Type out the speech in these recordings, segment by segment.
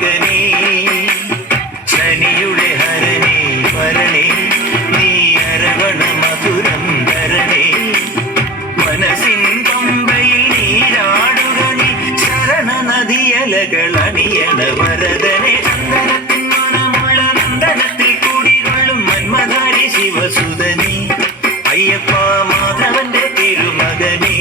മകനേ ശനിയുടെ ഹരണേ വരണേ നീ അരവണ മധുരം ധരണേ മനസ്സിൻ പമ്പയിൽ നീരാടുക നീ ശരണ നദിയലകൾ അണിയണ വരദനെ ചന്ദനത്തിൻ മണമുള്ള നന്ദനത്തിൽ കൂടികൊള്ളും മന്മധാരി ശിവസുതനേ അയ്യപ്പ മാധവന്റെ തിരുമകനേ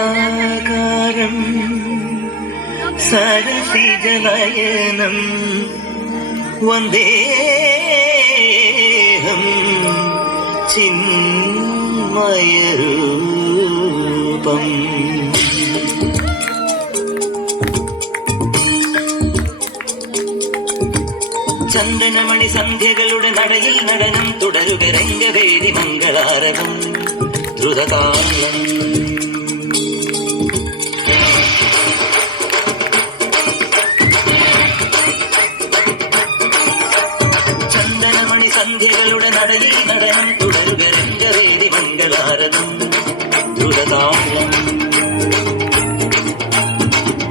ശാന്താകാരം സരസിജനയനം വന്ദേഹം ചിന്മയരൂപം ചന്ദനമണി സന്ധ്യകളുടെ നടയിൽ നടനം തുടരുക രംഗവേദി മംഗളാരവം ദ്രുതതാളം ചന്ദനമണി സന്ധ്യകളുടെ നടയിൽ നടനം തുടരുക രംഗവേദി മംഗളാരവം ദ്രുതതാളം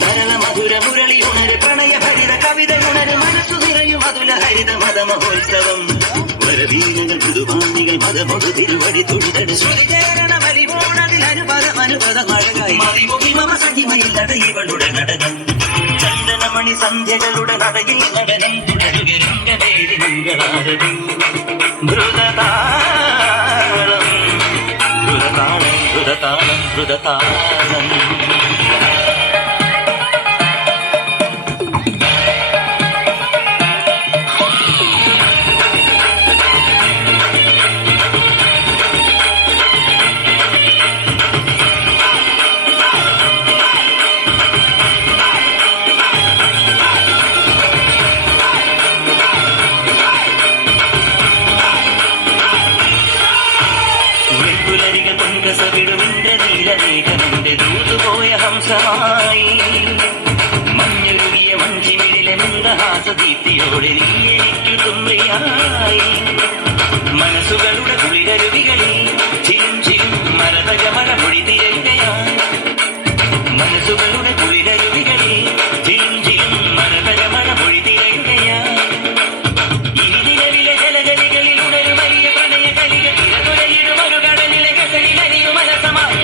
തരള മധുര മുരളി ഉണര് പ്രണയ ഭരിത കവിത ഉണര് മനസ്സു നിറയും അതുല ഹരിത മത മഹോത്സവം വരവീരകൾ പുതുവാണികൾ മതമൊടു തിരുവടി തുടിതട് സ്വരചേരണ വലിവോണതിൽ അനുപദം അനുപദം അഴകായി മറിമുകിൽ മമ സഖിമയിൽ നടയിവളുടെ നടനം ചന്ദനമണി സന്ധ്യകളുടെ നടയിൽ നടനം തുടരുക രംഗവേദി മംഗളാരതി ദ്രുതതാളം ദ്രുതതാളം ദ്രുതതാളം ദ്രുതതാളം ദൂതുപോയ ഹംസമായി മഞ്ഞുരുകിയ മഞ്ചിമിഴിലെ മന്ദഹാസദീപ്തിയോടെ നീ എനിക്കു തുമ്പിയായി മനസ്സുകളുടെ കുളിരരുവികളിൽ ചിലും ചിലും മരതകമല മൊഴി തിരയുകയായി മനസ്സുകളുടെ കുളിരരുവികളിൽ ചിലും ചിലും മരതകമല മൊഴി തിരയുകയായി ഇനി നിലവിലെ ജലഗലികളിൽ ഉണരുമരിയ പ്രണയ കലികൾ ഇരതുരയിടും ഒരു കടലിലെ ഗസലിലരിയും മനസമായി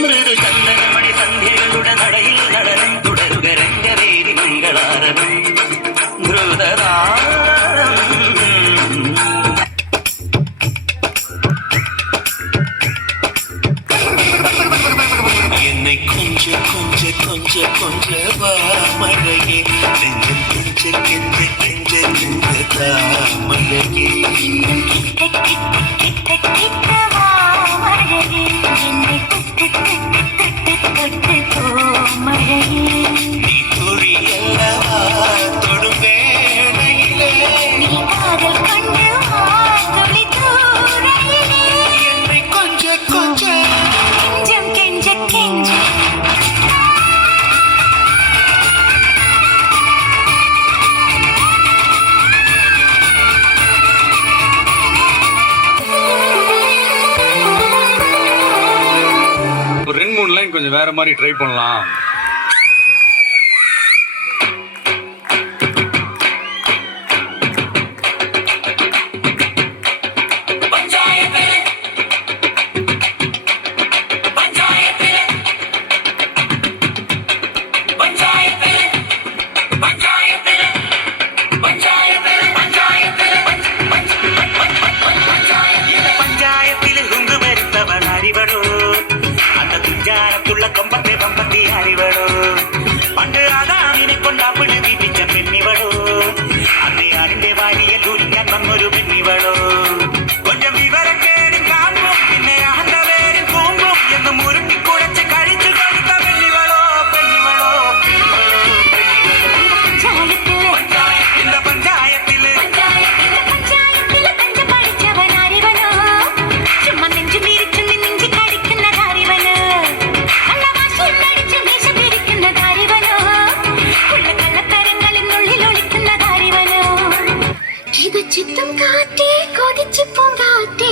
മൃദുചന്ദനമണി സന്ധ്യകളുടെ നടയിൽ നടനം തുടരുക രംഗവേദി മംഗളാരവം ദ്രുതതാളം என்னை கொஞ்ச கொஞ்ச கொஞ்ச கொஞ்ச வாமழையே நெஞ்சம் கெஞ்ச கெஞ்ச கெஞ்ச கெஞ்ச தாமழையே நீ துரியல்லவா தொடும் வேளையிலே நீ காதல் கண்டு துளி தூரையிலே என்னை கொஞ்ச கொஞ்ச கெஞ்சம் கெஞ்ச கெஞ்ச கொஞ்சம் வேற மாதிரி ட்ரை பண்ணலாம். ചിത്തും കാറ്റേ കൊതിച്ചു പൂങ്കാറ്റേ